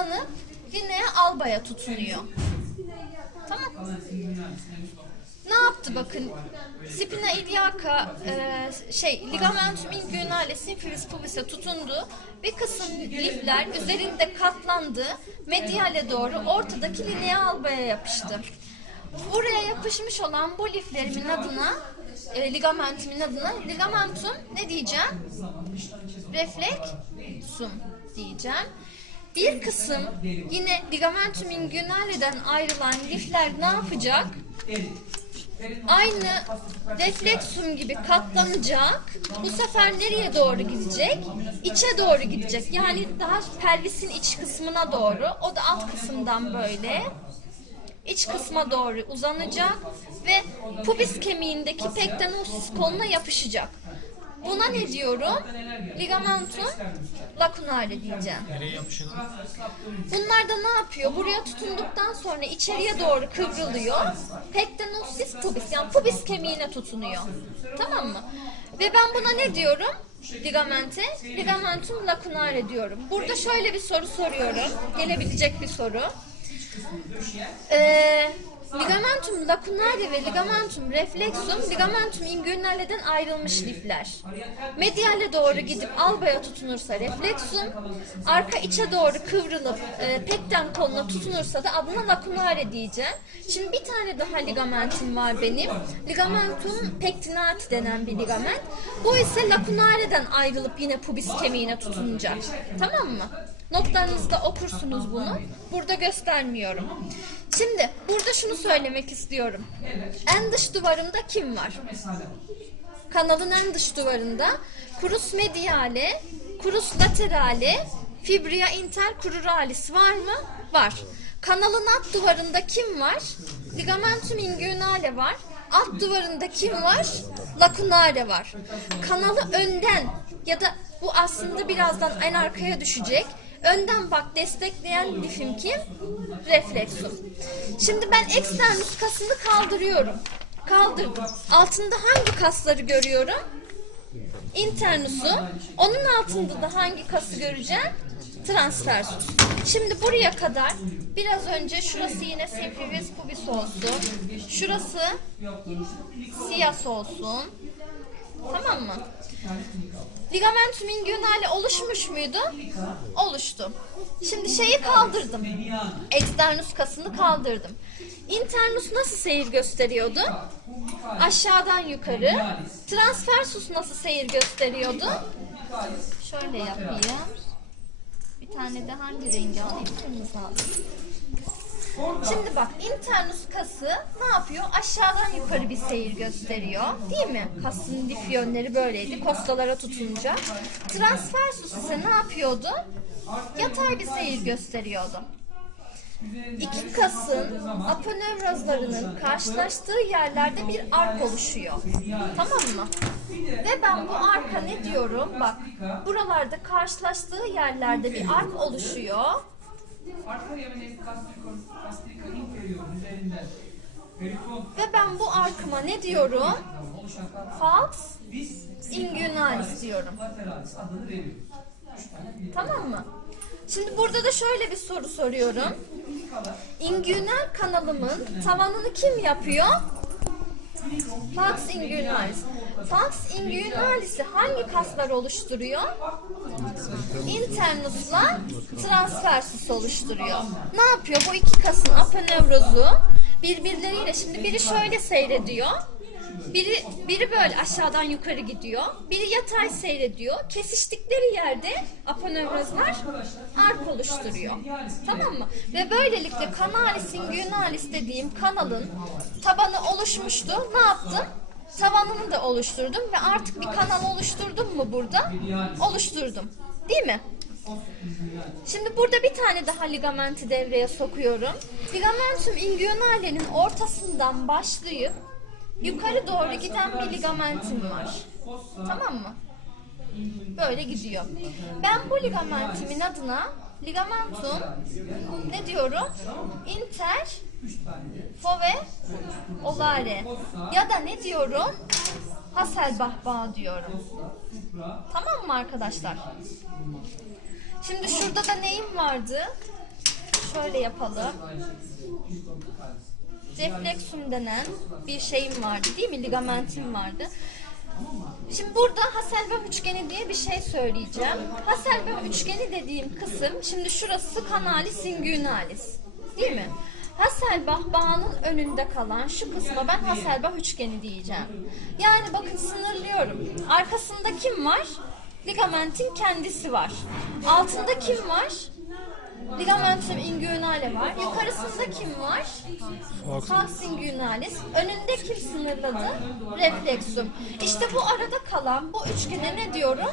uzanıp linea alba'ya tutunuyor. Tamam. Ne yaptı bakın? Spina iliaca e, şey ligamentum inguinale symphysis pubis'e tutundu. Bir kısım lifler üzerinde katlandı. Mediale doğru ortadaki linea alba'ya yapıştı. Buraya yapışmış olan bu liflerimin adına e, ligamentimin adına ligamentum ne diyeceğim? Refleksum diyeceğim. Bir kısım yine ligamentum inguinale'den ayrılan lifler ne yapacak? Aynı refleksum gibi katlanacak. Bu sefer nereye doğru gidecek? İçe doğru gidecek. Yani daha pelvisin iç kısmına doğru. O da alt kısımdan böyle iç kısma doğru uzanacak ve pubis kemiğindeki pectinosus koluna yapışacak. Buna ne diyorum? Ligamentum lacunare diyeceğim. Nereye yapışalım? Bunlar da ne yapıyor? Buraya tutunduktan sonra içeriye doğru kıvrılıyor. Pectinosus pubis yani pubis kemiğine tutunuyor. Tamam mı? Ve ben buna ne diyorum? Ligamente, ligamentum lacunare diyorum. Burada şöyle bir soru soruyorum. Gelebilecek bir soru. Ee, ligamentum lacunare ve ligamentum reflexum ligamentum inguinale'den ayrılmış lifler. Mediale doğru gidip albaya tutunursa reflexum, arka içe doğru kıvrılıp e, pekten koluna tutunursa da adına lacunare diyeceğim. Şimdi bir tane daha ligamentim var benim. Ligamentum pectinati denen bir ligament. Bu ise lacunare'den ayrılıp yine pubis kemiğine tutunacak. Tamam mı? Notlarınızda okursunuz bunu. Burada göstermiyorum. Şimdi burada şunu söylemek istiyorum. En dış duvarımda kim var? Kanalın en dış duvarında crus mediale, crus laterale, fibria intercruralis var mı? Var. Kanalın alt duvarında kim var? Ligamentum inguinale var. Alt duvarında kim var? Lacunare var. Kanalı önden ya da bu aslında birazdan en arkaya düşecek. Önden bak destekleyen lifim kim? Refleksum. Şimdi ben eksternus kasını kaldırıyorum. Kaldırdım. Altında hangi kasları görüyorum? Internusu. Onun altında da hangi kası göreceğim? Transversus. Şimdi buraya kadar biraz önce şurası yine sempivis pubis olsun. Şurası siyas olsun. Tamam mı? Ligamentum inguinale oluşmuş muydu? Oluştu. Şimdi şeyi kaldırdım. Externus kasını kaldırdım. Internus nasıl seyir gösteriyordu? Aşağıdan yukarı. Transversus nasıl seyir gösteriyordu? Şöyle yapayım. Bir tane de hangi rengi alayım? Kırmızı alayım. Şimdi bak internus kası ne yapıyor? Aşağıdan yukarı bir seyir gösteriyor. Değil mi? Kasın dif yönleri böyleydi. Kostalara tutunca. Transversus ise ne yapıyordu? Yatay bir seyir gösteriyordu. İki kasın aponevrazlarının karşılaştığı yerlerde bir ark oluşuyor. Tamam mı? Ve ben bu arka ne diyorum? Bak buralarda karşılaştığı yerlerde bir ark oluşuyor. İnferior üzerinden Ve ben bu arkama ne diyorum? Falx inguinalis diyorum. Tamam mı? Şimdi burada da şöyle bir soru soruyorum. İngünal kanalımın tavanını kim yapıyor? Falx inguinalis. Falx inguinalis'i hangi kaslar oluşturuyor? Internusla transversus oluşturuyor. Ne yapıyor? Bu iki kasın aponevrozu birbirleriyle şimdi biri şöyle seyrediyor. Biri biri böyle aşağıdan yukarı gidiyor. Biri yatay seyrediyor. Kesiştikleri yerde aponevrozlar ark oluşturuyor. Tamam mı? Ve böylelikle kanalis inguinalis dediğim kanalın tabanı oluşmuştu. Ne yaptım? Tavanını da oluşturdum ve artık bir kanal oluşturdum mu burada? Oluşturdum. Değil mi? Şimdi burada bir tane daha ligamenti devreye sokuyorum. Ligamentum inguinale'nin ortasından başlayıp yukarı doğru giden bir ligamentim var. Tamam mı? Böyle gidiyor. Ben bu ligamentimin adına ligamentum ne diyorum? Inter fove olare ya da ne diyorum? Hasselbach bağı diyorum. Tamam mı arkadaşlar? Şimdi şurada da neyim vardı? şöyle yapalım. Refleksum denen bir şeyim vardı değil mi? Ligamentim vardı. Şimdi burada Hasselbalch üçgeni diye bir şey söyleyeceğim. Hasselbalch üçgeni dediğim kısım, şimdi şurası canalis inguinalis. Değil mi? Hasselbalch bağının önünde kalan şu kısma ben Hasselbalch üçgeni diyeceğim. Yani bakın sınırlıyorum. Arkasında kim var? Ligamentin kendisi var. Altında kim var? Ligamentum inguinale var. Yukarısında kim var? Falx inguinalis. Önünde kim sınırladı? Refleksum. İşte bu arada kalan bu üçgene ne diyorum?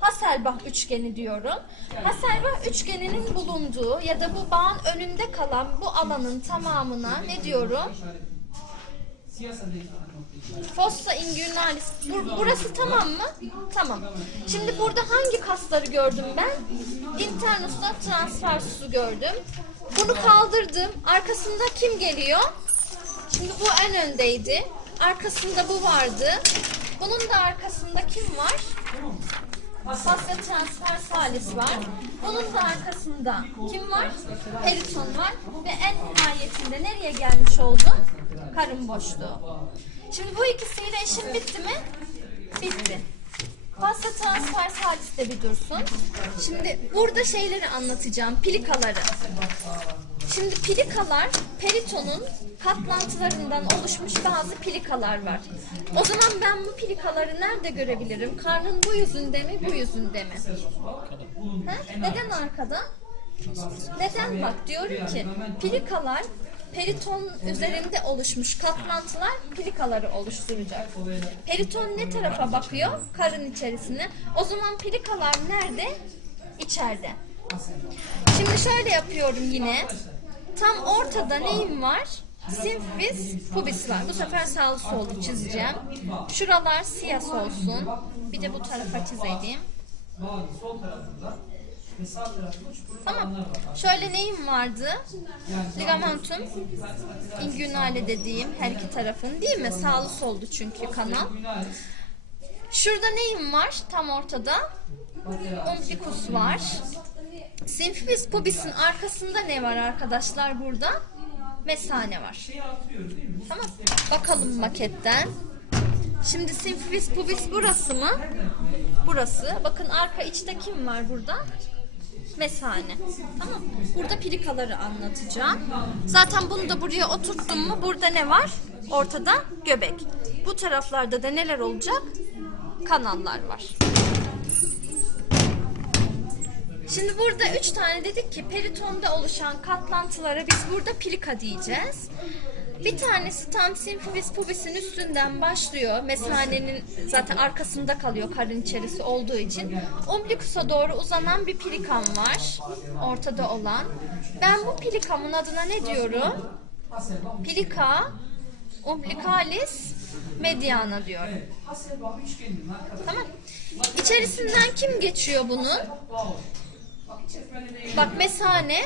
Hasselbalch üçgeni diyorum. Hasselbalch üçgeninin bulunduğu ya da bu bağın önünde kalan bu alanın tamamına ne diyorum? Fossa inguinalis. Bur- burası tamam mı? Tamam. Şimdi burada hangi kasları gördüm ben? Internus'ta transversus'u gördüm. Bunu kaldırdım. Arkasında kim geliyor? Şimdi bu en öndeydi. Arkasında bu vardı. Bunun da arkasında kim var? Fascia transversalis var. Bunun da arkasında kim var? Periton var. Ve en nihayetinde nereye gelmiş oldum? Karın boşluğu. Şimdi bu ikisiyle işim bitti mi? Bitti. Fascia transversalis de bir dursun. Şimdi burada şeyleri anlatacağım. Pilikaları. Şimdi pilikalar peritonun katlantılarından oluşmuş bazı pilikalar var. O zaman ben bu pilikaları nerede görebilirim? Karnın bu yüzünde mi, bu yüzünde mi? Ha? Neden arkada? Neden bak diyorum ki pilikalar periton üzerinde oluşmuş katlantılar pilikaları oluşturacak. Periton ne tarafa bakıyor? Karın içerisine. O zaman pilikalar nerede? İçeride. Şimdi şöyle yapıyorum yine. Tam ortada neyim var? Simfis pubis var. Bu sefer sağlı sollu çizeceğim. Şuralar siyas olsun. Bir de bu tarafa çizeyim. Sol tarafında var. Şöyle neyim vardı? Ligamentum inguinale dediğim her iki tarafın değil mi? Sağlı soldu çünkü kanal. Şurada neyim var? Tam ortada. lateral. Umbilicus var. Symphysis pubis'in arkasında ne var arkadaşlar burada? Mesane var. Mi? Tamam. Bakalım maketten. Şimdi symphysis pubis burası mı? Burası. Bakın arka içte kim var burada? Mesane. Tamam. Burada pilikaları anlatacağım. Zaten bunu da buraya oturttum mu burada ne var? Ortada göbek. Bu taraflarda da neler olacak? Kanallar var. Şimdi burada üç tane dedik ki peritonda oluşan katlantılara biz burada pilika diyeceğiz. Bir tanesi tam simfibis pubis'in üstünden başlıyor. Mesanenin zaten arkasında kalıyor karın içerisi olduğu için. Umbilicus'a doğru uzanan bir pilikam var. Ortada olan. Ben bu pilikamın adına ne diyorum? Pilika umbilicalis mediana diyorum. Tamam. İçerisinden kim geçiyor bunun? Bak mesane